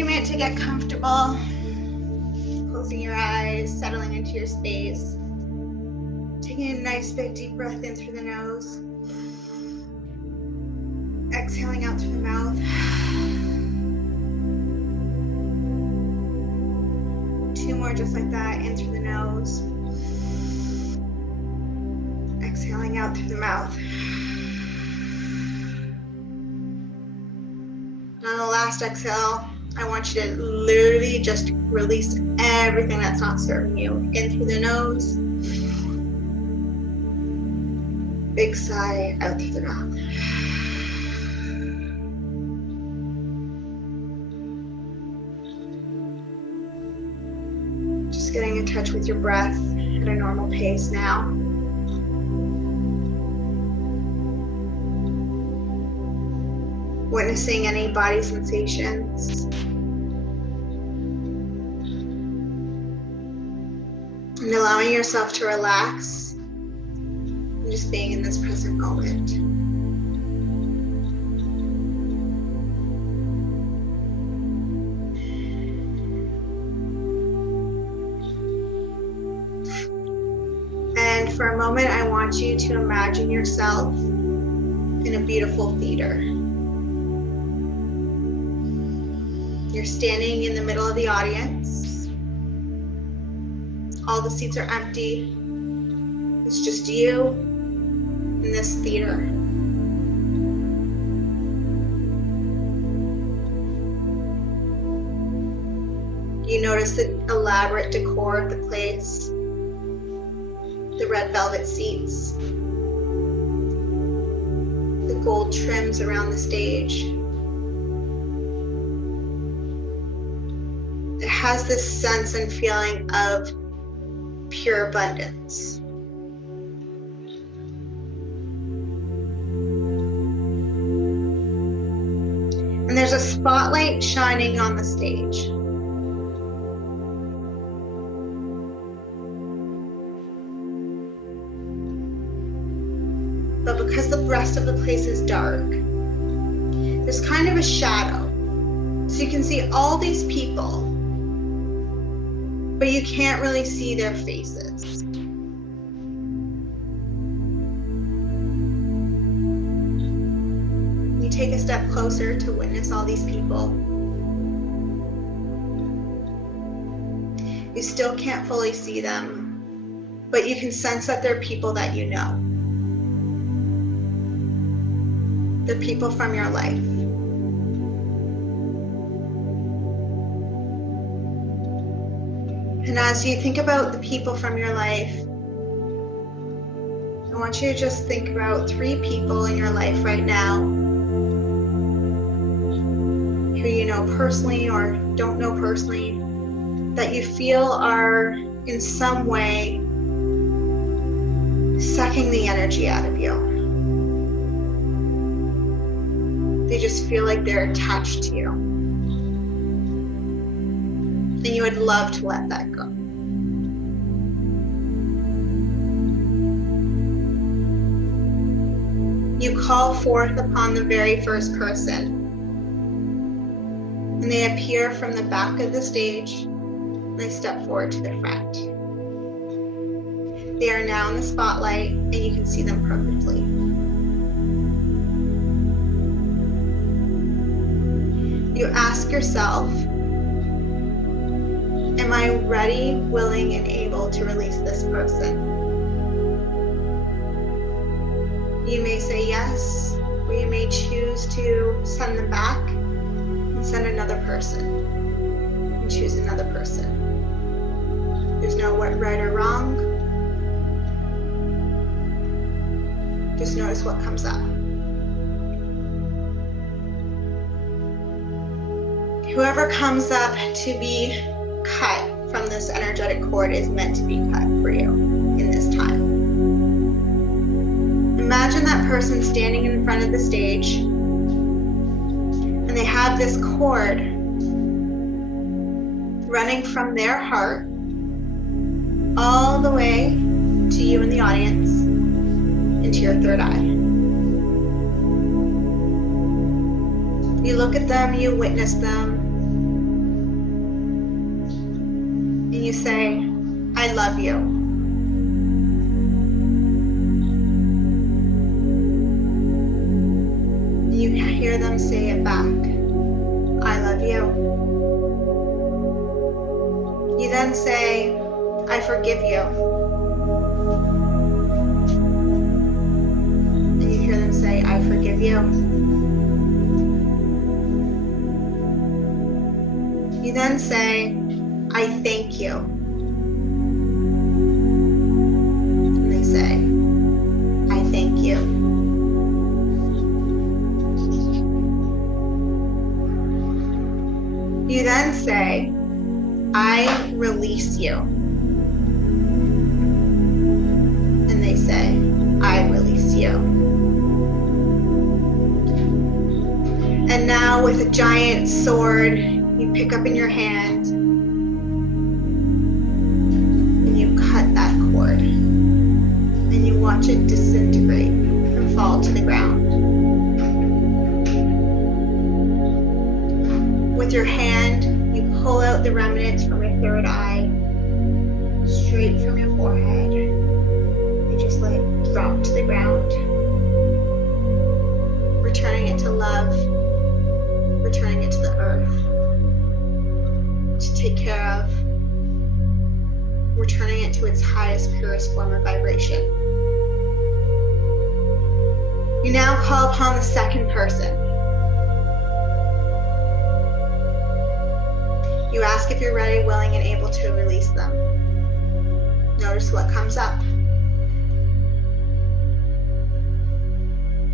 Take a minute to get comfortable. Closing your eyes, settling into your space. Taking a nice big deep breath in through the nose. Exhaling out through the mouth. 2 more just like that, in through the nose. Exhaling out through the mouth. And on the last exhale, I want you to literally just release everything that's not serving you. In through the nose. Big sigh out through the mouth. Just getting in touch with your breath at a normal pace now. Witnessing any body sensations. And allowing yourself to relax and just being in this present moment. And for a moment, I want you to imagine yourself in a beautiful theater. You're standing in the middle of the audience. All the seats are empty. It's just you in this theater. You notice the elaborate decor of the place, the red velvet seats, the gold trims around the stage. It has this sense and feeling of pure abundance. And there's a spotlight shining on the stage. But because the rest of the place is dark, there's kind of a shadow. So you can see all these people, but you can't really see their faces. You take a step closer to witness all these people. You still can't fully see them, but you can sense that they're people that you know. They're people from your life. And as you think about the people from your life, I want you to just think about 3 people in your life right now who you know personally or don't know personally, that you feel are in some way sucking the energy out of you. They just feel like they're attached to you. And you would love to let that go. You call forth upon the very first person, and they appear from the back of the stage, and they step forward to the front. They are now in the spotlight, and you can see them perfectly. You ask yourself, am I ready, willing, and able to release this person? You may say yes, or you may choose to send them back and send another person and choose another person. There's no right or wrong. Just notice what comes up. Whoever comes up to be cut from this energetic cord is meant to be cut for you in this time. Imagine that person standing in front of the stage, and they have this cord running from their heart all the way to you in the audience, into your third eye. You look at them, you witness them, say, I love you. You hear them say it back, I love you. You then say, I forgive you. And you hear them say, I forgive you. You then say, I thank you. And they say, I thank you. You then say, I release you. And they say, I release you. And now with a giant sword you pick up in your hand, and you cut that cord, and you watch it disintegrate and fall to the ground. With your hand, you pull out the remnants from your third eye, straight from your forehead. You just let it drop to the ground, returning it to love, returning it to the earth, to take care of, returning it to its highest, purest form of vibration. You now call upon the second person. You ask if you're ready, willing, and able to release them. Notice what comes up.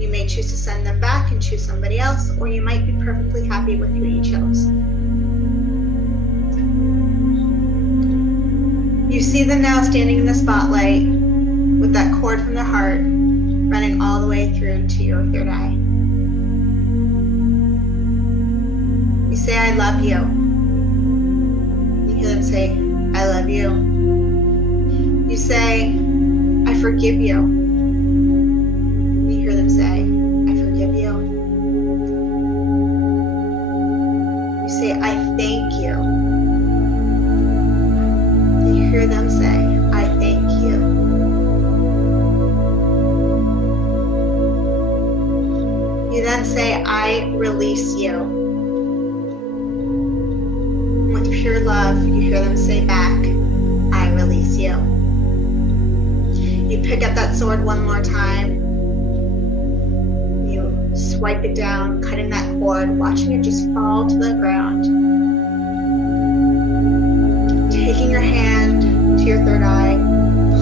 You may choose to send them back and choose somebody else, or you might be perfectly happy with who you chose. You see them now standing in the spotlight with that cord from their heart running all the way through to your third eye. You say, I love you. You hear them say, I love you. You say, I forgive you. You hear them say, I forgive you. You say, I thank you. You hear them say, I thank you. You then say, I release you. With pure love, you hear them say back, I release you. You pick up that sword one more time. You swipe it down, cutting that cord, watching it just fall to the ground. Taking your hand to your third eye,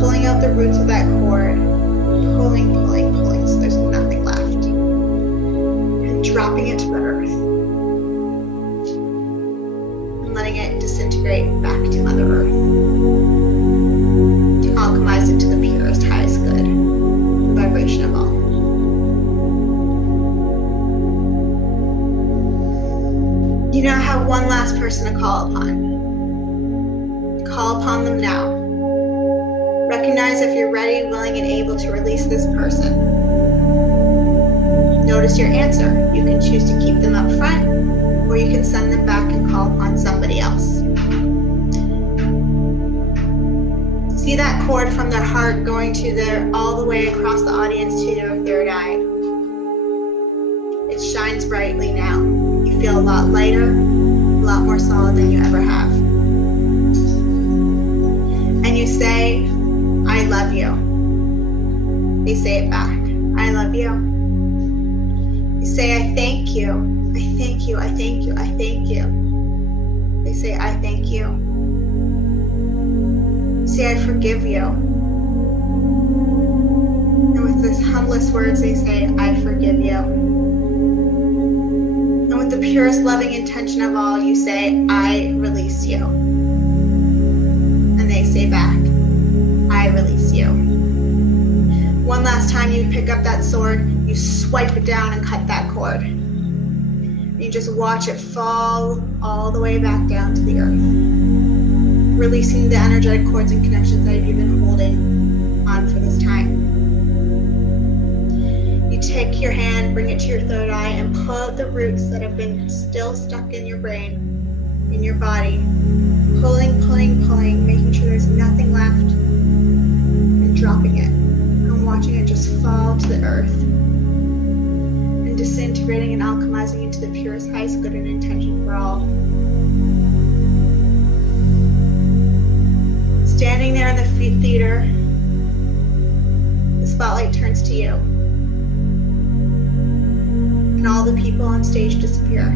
pulling out the roots of that cord, pulling, pulling, pulling, so there's nothing left. And dropping it to the earth. And letting it disintegrate back to Mother Earth. To alchemize into the purest, highest good vibration of all. You now have one last person to call upon. Call upon them now. Recognize if you're ready, willing, and able to release this person. Notice your answer. You can choose to keep them up front, or you can send them back and call upon somebody else. See that cord from their heart going to all the way across the audience to their third eye. It shines brightly now. You feel a lot lighter, a lot more solid than you ever have. And you say, I love you. They say it back, I love you. You say, I thank you. I thank you, I thank you, I thank you. They say, I thank you. You say, I forgive you. And with these humblest words, they say, I forgive you. And with the purest loving intention of all, you say, I release you. And they say back, I release you. One last time you pick up that sword, you swipe it down and cut that cord. And you just watch it fall all the way back down to the earth, releasing the energetic cords and connections that you've been holding on for this time. You take your hand, bring it to your third eye, and pull out the roots that have been still stuck in your brain, in your body. Pulling, pulling, pulling, making just fall to the earth and disintegrating and alchemizing into the purest, highest good and intention for all. Standing there in the theater, the spotlight turns to you, and all the people on stage disappear.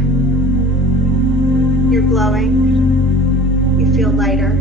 You're glowing. You feel lighter.